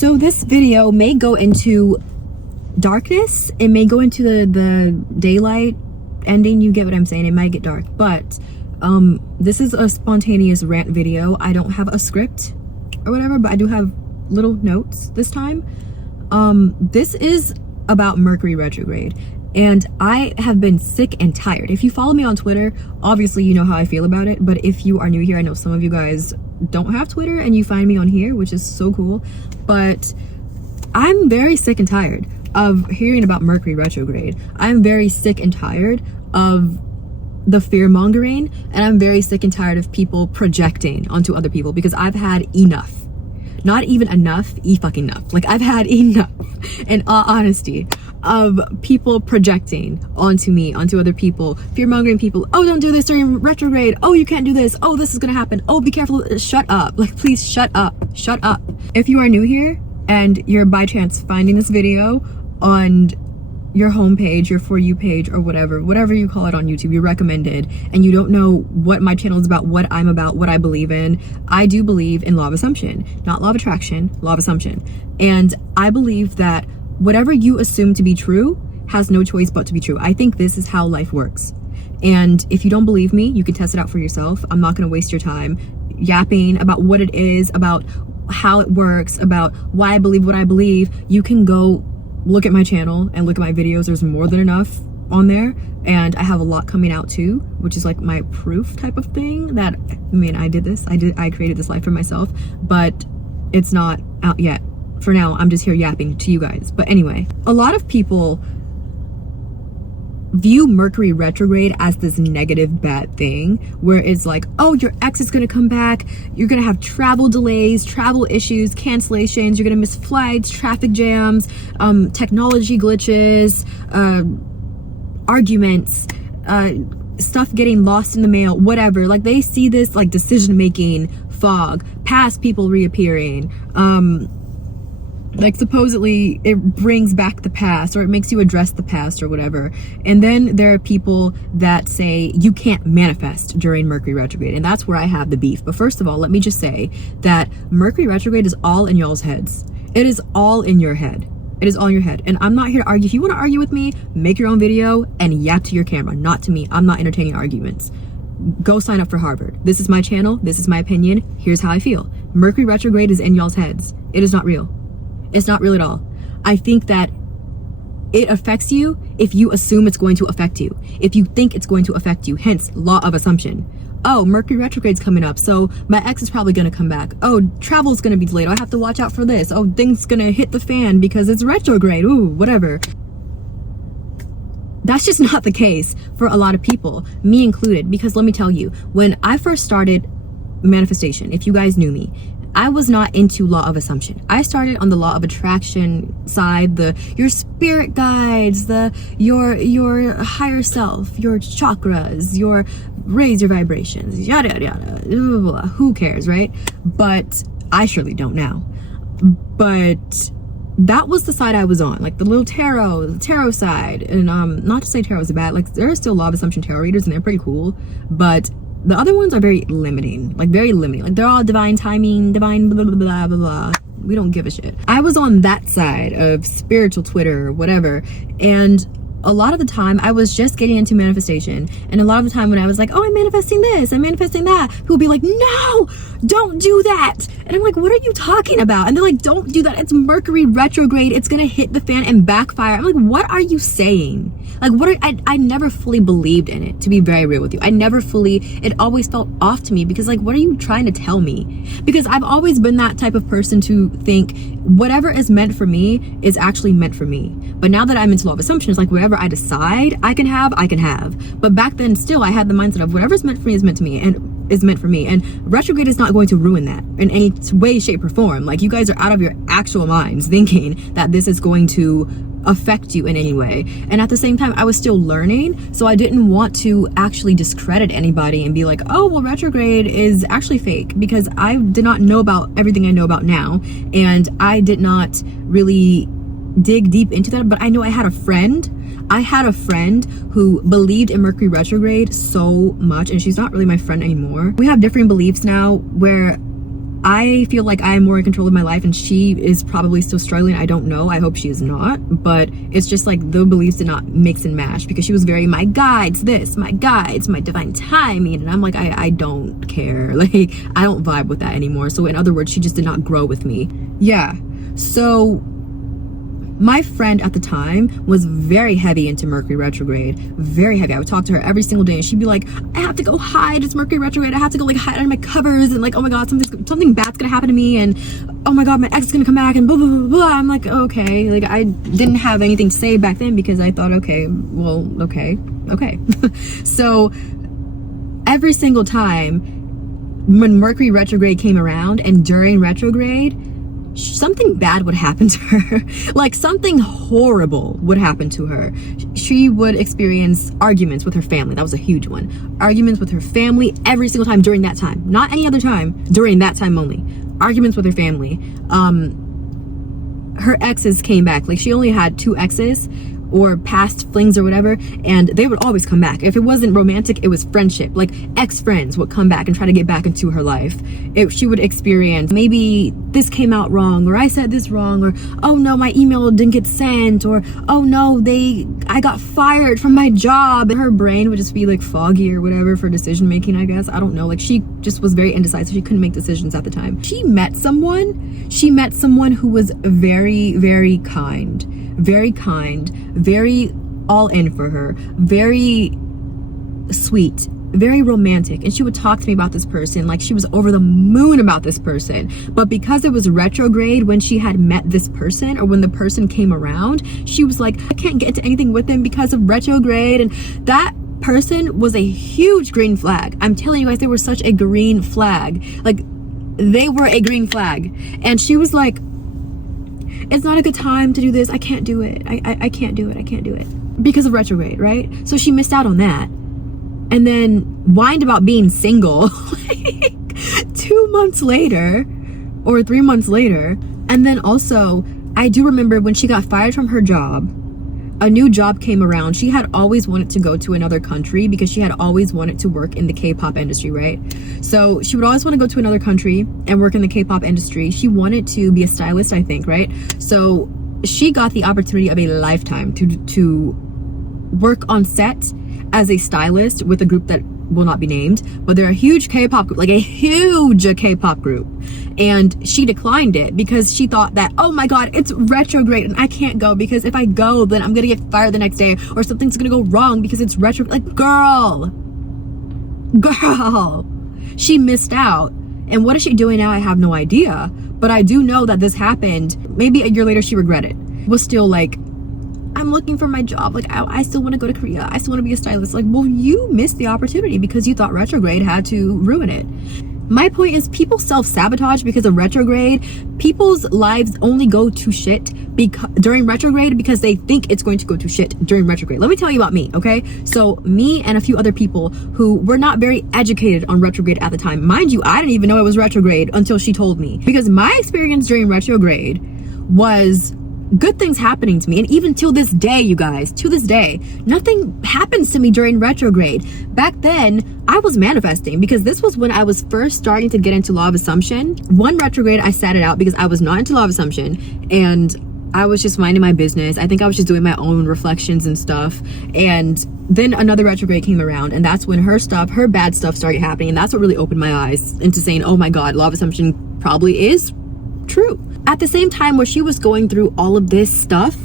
So this video may go into darkness. It may go into the daylight ending. You get what I'm saying? It might get dark, but this is a spontaneous rant video. I don't have a script or whatever, but I do have little notes this time. This is about Mercury retrograde, and I have been sick and tired. If you follow me on Twitter, obviously you know how I feel about it, but if you are new here, I know some of you guys don't have Twitter and you find me on here, which is so cool, but I'm very sick and tired of hearing about Mercury retrograde. I'm very sick and tired of the fear mongering, and I'm very sick and tired of people projecting onto other people, because I've had enough. Not even enough, fucking enough. Like, I've had enough, in all honesty, of people projecting onto me, onto other people, fear mongering people. Oh, don't do this during retrograde. Oh, you can't do this. Oh, this is gonna happen. Oh, be careful. Shut up. Like, please shut up. Shut up. If you are new here and you're by chance finding this video on your homepage, your For You page, or whatever you call it on YouTube, you're recommended, and you don't know what my channel is about, what I'm about, what I believe in, I do believe in law of assumption, not law of attraction, law of assumption. And I believe that whatever you assume to be true has no choice but to be true. I think this is how life works. And if you don't believe me, you can test it out for yourself. I'm not going to waste your time yapping about what it is, about how it works, about why I believe what I believe. You can go look at my channel and look at my videos. There's more than enough on there, and I have a lot coming out too, which is like my proof type of thing that, I mean, I created this life for myself, but it's not out yet. For now, I'm just here yapping to you guys. But anyway, a lot of people view Mercury retrograde as this negative bad thing, where it's like, oh, your ex is gonna come back, you're gonna have travel delays, travel issues, cancellations, you're gonna miss flights, traffic jams, technology glitches, arguments, stuff getting lost in the mail, whatever. Like, they see this like decision-making fog, past people reappearing, like supposedly it brings back the past, or it makes you address the past or whatever. And then there are people that say you can't manifest during Mercury retrograde, and that's where I have the beef. But first of all, let me just say that Mercury retrograde is all in y'all's heads. It is all in your head. It is all in your head, and I'm not here to argue. If you want to argue with me, make your own video and yap to your camera, not to me. I'm not entertaining arguments. Go sign up for Harvard. This is my channel, this is my opinion, here's how I feel. Mercury retrograde is in y'all's heads. It is not real. It's not real at all. I think that it affects you if you assume it's going to affect you, if you think it's going to affect you, hence law of assumption. Oh, Mercury retrograde's coming up, so my ex is probably gonna come back. Oh, travel's gonna be delayed, I have to watch out for this. Oh, things gonna hit the fan because it's retrograde, ooh, whatever. That's just not the case for a lot of people, me included, because let me tell you, when I first started manifestation, if you guys knew me, I was not into law of assumption. I started on the law of attraction side, your spirit guides, your higher self, your chakras, raise your vibrations, yada yada yada, blah, blah, blah. Who cares, right? But I surely don't now. But that was the side I was on, like the little the tarot side. And not to say tarot is bad, like there are still law of assumption tarot readers and they're pretty cool, but the other ones are very limiting, like very limiting. Like they're all divine timing, divine blah, blah, blah, blah, blah. We don't give a shit. I was on that side of spiritual Twitter or whatever. And a lot of the time I was just getting into manifestation. And a lot of the time when I was like, oh, I'm manifesting this, I'm manifesting that, people would be like, no, don't do that. And I'm like, what are you talking about? And they're like, don't do that. It's Mercury retrograde. It's going to hit the fan and backfire. I'm like, what are you saying? Like, I never fully believed in it, to be very real with you. It always felt off to me, because like, what are you trying to tell me? Because I've always been that type of person to think whatever is meant for me is actually meant for me. But now that I'm into law of assumption, it's like whatever I decide I can have. But back then still I had the mindset of whatever's meant for me is meant to me, and is meant for me. And retrograde is not going to ruin that in any way, shape, or form. Like, you guys are out of your actual minds thinking that this is going to affect you in any way. And at the same time, I was still learning, so I didn't want to actually discredit anybody and be like, oh, well, retrograde is actually fake, because I did not know about everything I know about now, and I did not really dig deep into that. But I know I had a friend who believed in Mercury retrograde so much, and she's not really my friend anymore. We have differing beliefs now, where I feel like I am more in control of my life, and she is probably still struggling. I don't know. I hope she is not. But it's just like the beliefs did not mix and match, because she was very, my guides this, my guides, my divine timing. And I'm like, I don't care. Like, I don't vibe with that anymore. So in other words, she just did not grow with me. Yeah. So my friend at the time was very heavy into Mercury retrograde, very heavy. I would talk to her every single day, and she'd be like, I have to go hide, it's Mercury retrograde, I have to go like hide under my covers, and like, oh my god, something bad's gonna happen to me, and oh my god, my ex is gonna come back, and blah blah blah blah. I'm like, okay. Like, I didn't have anything to say back then, because I thought, okay, well, okay. So every single time when Mercury retrograde came around, and during retrograde, something bad would happen to her. Like, something horrible would happen to her. She would experience arguments with her family. That was a huge one. Arguments with her family every single time during that time. Not any other time, during that time only. Arguments with her family. Her exes came back. Like, she only had 2 exes, or past flings or whatever, and they would always come back. If it wasn't romantic, it was friendship. Like, ex-friends would come back and try to get back into her life. She would experience, maybe this came out wrong, or I said this wrong, or oh no, my email didn't get sent, or oh no, I got fired from my job. And her brain would just be like foggy or whatever for decision making, I guess. I don't know. Like, she just was very indecisive. She couldn't make decisions at the time. She met someone who was very, very kind, very all in for her, very sweet, very romantic. And she would talk to me about this person like she was over the moon about this person. But because it was retrograde when she had met this person, or when the person came around, she was like, I can't get into anything with him because of retrograde. And that person was a huge green flag. I'm telling you guys, they were such a green flag. Like, they were a green flag. And she was like, it's not a good time to do this. I can't do it. I can't do it because of retrograde, right? So she missed out on that, and then whined about being single like 2 months later or 3 months later. And then also, I do remember when she got fired from her job, a new job came around. She had always wanted to go to another country because she had always wanted to work in the K-pop industry, right? So she would always want to go to another country and work in the K-pop industry. She wanted to be a stylist, I think, right? So she got the opportunity of a lifetime to work on set as a stylist with a group that will not be named, but they're a huge K-pop group, like a huge K-pop group. And she declined it because she thought that, oh my god, it's retrograde and I can't go, because if I go, then I'm gonna get fired the next day, or something's gonna go wrong because it's retrograde. Like, girl, she missed out. And what is she doing now? I have no idea, but I do know that this happened. Maybe a year later she regretted. Was still like, I'm looking for my job. Like, I still want to go to Korea. I still want to be a stylist. Like, well, you missed the opportunity because you thought retrograde had to ruin it. My point is, people self-sabotage because of retrograde. People's lives only go to shit during retrograde because they think it's going to go to shit during retrograde. Let me tell you about me, okay? So me and a few other people who were not very educated on retrograde at the time. Mind you, I didn't even know it was retrograde until she told me. Because my experience during retrograde was good things happening to me. And even till this day, you guys, to this day, nothing happens to me during retrograde. Back then, I was manifesting because this was when I was first starting to get into law of assumption. One retrograde, I sat it out because I was not into law of assumption, and I was just minding my business. I think I was just doing my own reflections and stuff. And then another retrograde came around, and that's when her bad stuff started happening. And that's what really opened my eyes into saying, oh my god, law of assumption probably is true. At the same time where she was going through all of this stuff,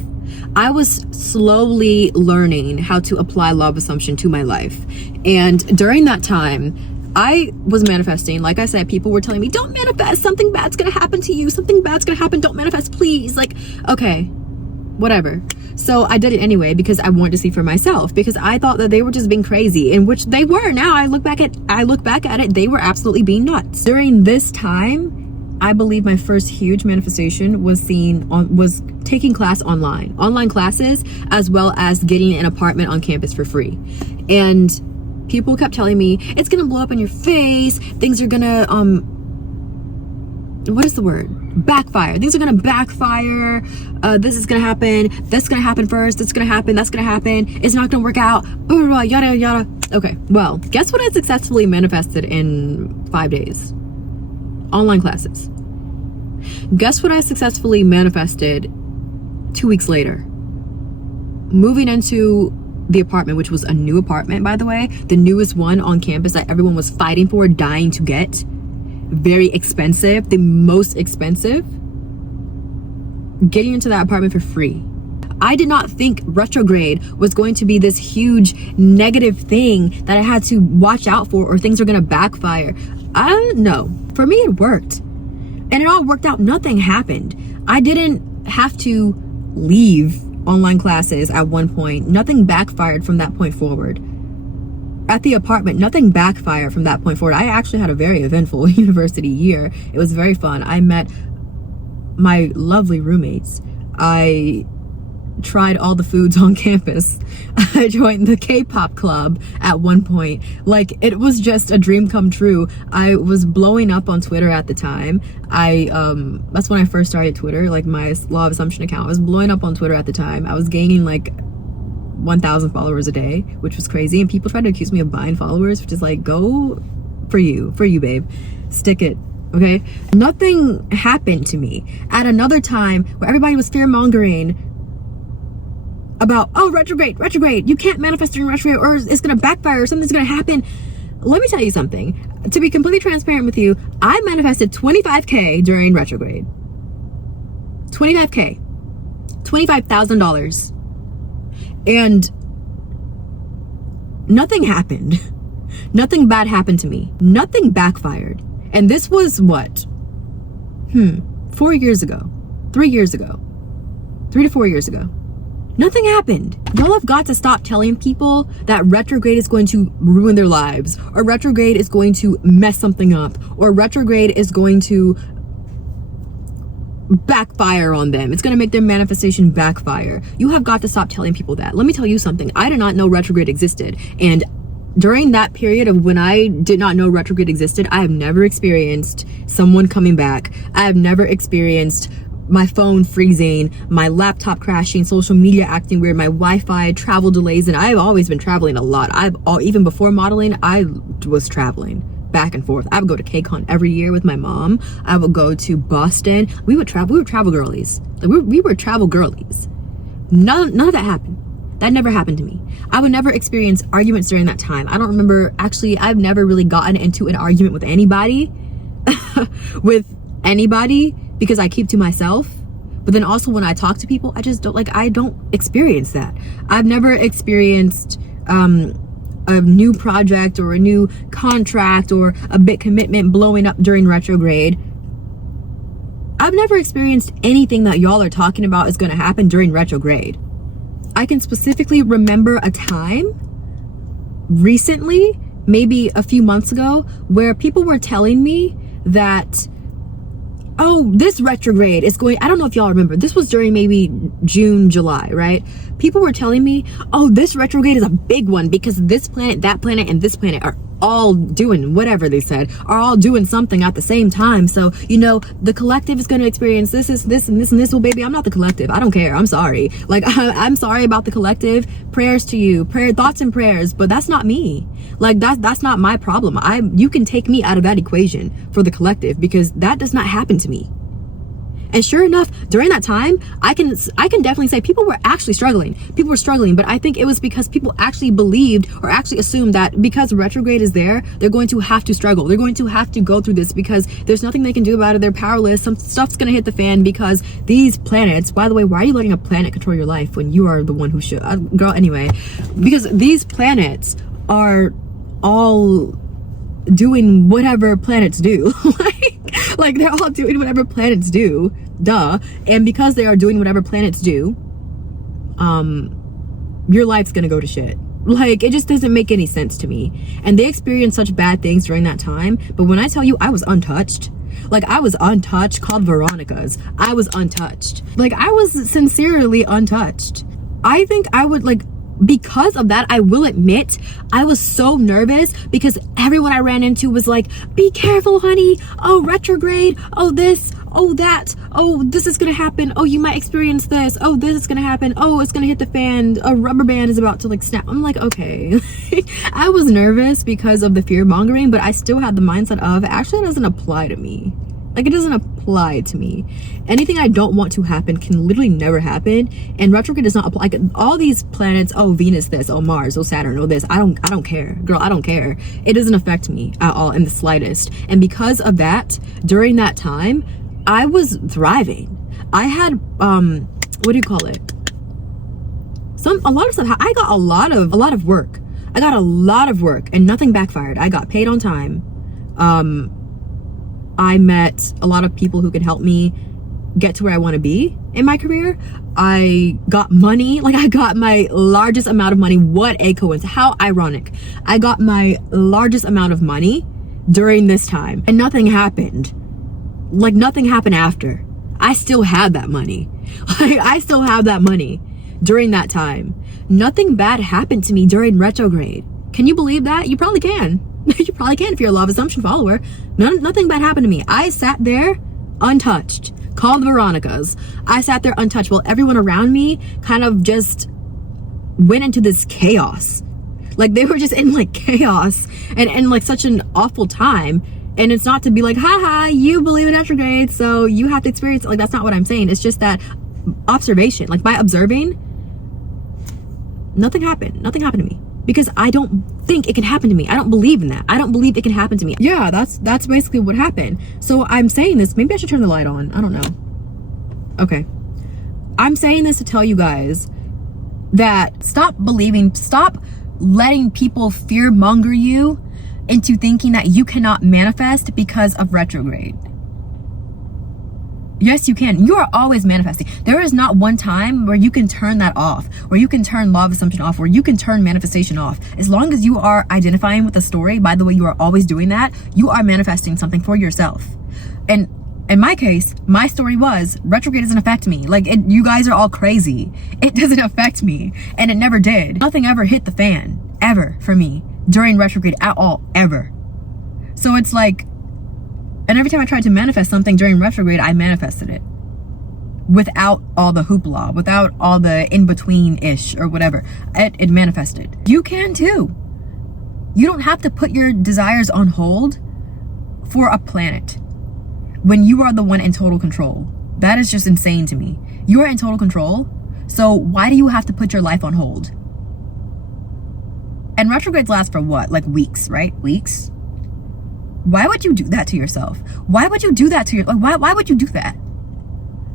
I was slowly learning how to apply law of assumption to my life. And during that time, I was manifesting. Like I said, people were telling me, don't manifest, something bad's gonna happen to you, something bad's gonna happen, don't manifest, please. Like, okay, whatever. So I did it anyway because I wanted to see for myself, because I thought that they were just being crazy, in which they were. Now I look back at it, they were absolutely being nuts. During this time, I believe my first huge manifestation was taking class online classes, as well as getting an apartment on campus for free. And people kept telling me, it's gonna blow up in your face, things are gonna what is the word, backfire, things are gonna backfire, this is gonna happen, that's gonna happen first, that's gonna happen, that's gonna happen, it's not gonna work out, yada yada. Okay, well, guess what I successfully manifested in 5 days online classes. Guess what I successfully manifested 2 weeks later? Moving into the apartment, which was a new apartment, by the way, the newest one on campus that everyone was fighting for, dying to get. Very expensive, the most expensive. Getting into that apartment for free. I did not think retrograde was going to be this huge negative thing that I had to watch out for, or things are going to backfire. No. For me, it worked. And it all worked out. Nothing happened. I didn't have to leave online classes at one point. Nothing backfired from that point forward. At the apartment, nothing backfired from that point forward. I actually had a very eventful university year. It was very fun. I met my lovely roommates. I tried all the foods on campus. I joined the K-pop club at one point. Like, it was just a dream come true. I was blowing up on Twitter at the time. That's when I first started Twitter, like my Law of Assumption account. I was blowing up on Twitter at the time. I was gaining like 1,000 followers a day, which was crazy. And people tried to accuse me of buying followers, which is like, go for you, babe. Stick it. Okay? Nothing happened to me. At another time where everybody was fear-mongering about, oh, retrograde, you can't manifest during retrograde, or it's gonna backfire, or something's gonna happen. Let me tell you something. To be completely transparent with you, I manifested 25K during retrograde. 25K. $25,000. And nothing happened. Nothing bad happened to me. Nothing backfired. And this was what? 4 years ago. 3 years ago. 3 to 4 years ago. Nothing happened. Y'all have got to stop telling people that retrograde is going to ruin their lives, or retrograde is going to mess something up, or retrograde is going to backfire on them. It's going to make their manifestation backfire. You have got to stop telling people that. Let me tell you something. I did not know retrograde existed. And during that period of when I did not know retrograde existed, I have never experienced someone coming back. I have never experienced my phone freezing, my laptop crashing, social media acting weird, my Wi-Fi, travel delays, and I've always been traveling a lot. Even before modeling, I was traveling back and forth. I would go to KCON every year with my mom. I would go to Boston. We were travel girlies. Like we were travel girlies. None of that happened. That never happened to me. I would never experience arguments during that time. I don't remember, actually, I've never really gotten into an argument with anybody. Because I keep to myself. But then also when I talk to people, I don't experience that. I've never experienced a new project or a new contract or a big commitment blowing up during retrograde. I've never experienced anything that y'all are talking about is going to happen during retrograde. I can specifically remember a time recently, maybe a few months ago, where people were telling me that, oh, this retrograde is going, I don't know if y'all remember, this was during maybe June, July, right? People were telling me, oh, this retrograde is a big one because this planet, that planet, and this planet are all doing whatever they said, are all doing something at the same time. So, you know, the collective is going to experience this, and this. Well, baby, I'm not the collective. I don't care. I'm sorry. Like, I'm sorry about the collective. Prayers to you, thoughts and prayers, but that's not me. Like, that's not my problem. You can take me out of that equation for the collective, because that does not happen to me. And sure enough, during that time, I can definitely say people were actually struggling. People were struggling, but I think it was because people actually believed or actually assumed that because retrograde is there, they're going to have to struggle. They're going to have to go through this because there's nothing they can do about it. They're powerless. Some stuff's going to hit the fan because these planets, by the way, why are you letting a planet control your life when you are the one who should? Girl, anyway, because these planets are all doing whatever planets do. like they're all doing whatever planets do, duh. And because they are doing whatever planets do, your life's gonna go to shit. Like, it just doesn't make any sense to me. And they experienced such bad things during that time, but when I tell you I was untouched, like, I was untouched, called VERONICAS. I was untouched. Like, I was sincerely untouched. I think I would, like, because of that, I will admit, I was so nervous because everyone I ran into was like, be careful, honey. Oh, retrograde. Oh, this. Oh, that. Oh, this is gonna happen. Oh, you might experience this. Oh, this is gonna happen. Oh, it's gonna hit the fan. A rubber band is about to, like, snap. I'm like, okay. I was nervous because of the fear mongering, but I still had the mindset of, actually, it doesn't apply to me. Like, it doesn't apply to me. Anything I don't want to happen can literally never happen. And retrograde does not apply. Like, all these planets, oh, Venus this, oh, Mars, oh, Saturn, oh, this. I don't care. Girl, I don't care. It doesn't affect me at all in the slightest. And because of that, during that time, I was thriving. I had, what do you call it? A lot of stuff. I got a lot of work. I got a lot of work and nothing backfired. I got paid on time. I met a lot of people who could help me get to where I want to be in my career. I got money. Like, I got my largest amount of money. What a coincidence. How ironic. I got my largest amount of money during this time and nothing happened. Like, nothing happened after. I still had that money. Like, I still have that money during that time. Nothing bad happened to me during retrograde. Can you believe that? You probably can. You probably can if you're a law of assumption follower. Nothing bad happened to me. I sat there untouched. Called the Veronicas. I sat there untouched while everyone around me kind of just went into this chaos. Like, they were just in like chaos and like such an awful time. And it's not to be like, haha, you believe in retrograde, so you have to experience it. Like, that's not what I'm saying. It's just that observation. Like, by observing, nothing happened. Nothing happened to me. Because I don't think it can happen to me. I don't believe in that. I don't believe it can happen to me. Yeah, that's basically what happened. So I'm saying this. Maybe I should turn the light on. I don't know. Okay. I'm saying this to tell you guys that stop letting people fear monger you into thinking that you cannot manifest because of retrograde. Yes, you can. You are always manifesting. There is not one time where you can turn that off, where you can turn law of assumption off, where you can turn manifestation off. As long as you are identifying with the story, by the way, you are always doing that, you are manifesting something for yourself. And in my case, my story was retrograde doesn't affect me. Like, you guys are all crazy. It doesn't affect me. And it never did. Nothing ever hit the fan, ever, for me during retrograde at all, ever. So it's like, and every time I tried to manifest something during retrograde, I manifested it. Without all the hoopla, without all the in-between-ish or whatever. It manifested. You can too. You don't have to put your desires on hold for a planet when you are the one in total control. That is just insane to me. You are in total control, so why do you have to put your life on hold? And retrogrades last for what? Like weeks, right? Weeks? Why would you do that to yourself? Why would you do that to yourself? Why would you do that?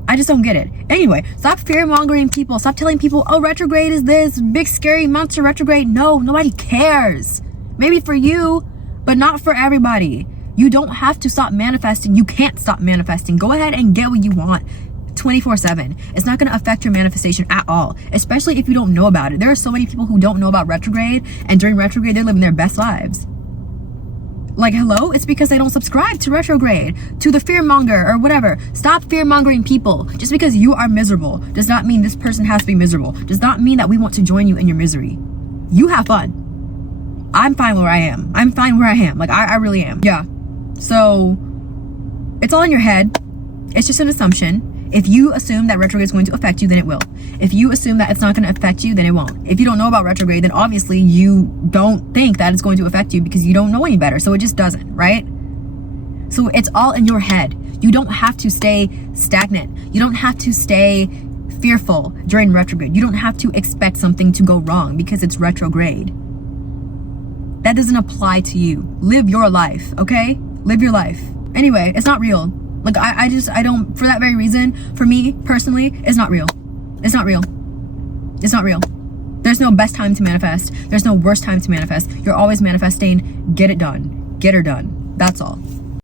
I just don't get it. Anyway, stop fear-mongering people. Stop telling people, oh, retrograde is this big scary monster retrograde. No, nobody cares. Maybe for you, but not for everybody. You don't have to stop manifesting. You can't stop manifesting. Go ahead and get what you want 24/7. It's not going to affect your manifestation at all, especially if you don't know about it. There are so many people who don't know about retrograde, and during retrograde, they're living their best lives. Like, hello? It's because they don't subscribe to retrograde, to the fearmonger or whatever. Stop fear-mongering people. Just because you are miserable does not mean this person has to be miserable. Does not mean that we want to join you in your misery. You have fun. I'm fine where I am. I'm fine where I am. Like, I really am. Yeah. So, it's all in your head. It's just an assumption. If you assume that retrograde is going to affect you, then it will. If you assume that it's not going to affect you, then it won't. If you don't know about retrograde, then obviously you don't think that it's going to affect you because you don't know any better. So it just doesn't, right? So it's all in your head. You don't have to stay stagnant. You don't have to stay fearful during retrograde. You don't have to expect something to go wrong because it's retrograde. That doesn't apply to you. Live your life, okay? Live your life. Anyway, it's not real. Like, I don't, for that very reason, for me, personally, it's not real. It's not real. It's not real. There's no best time to manifest. There's no worst time to manifest. You're always manifesting. Get it done. Get her done. That's all.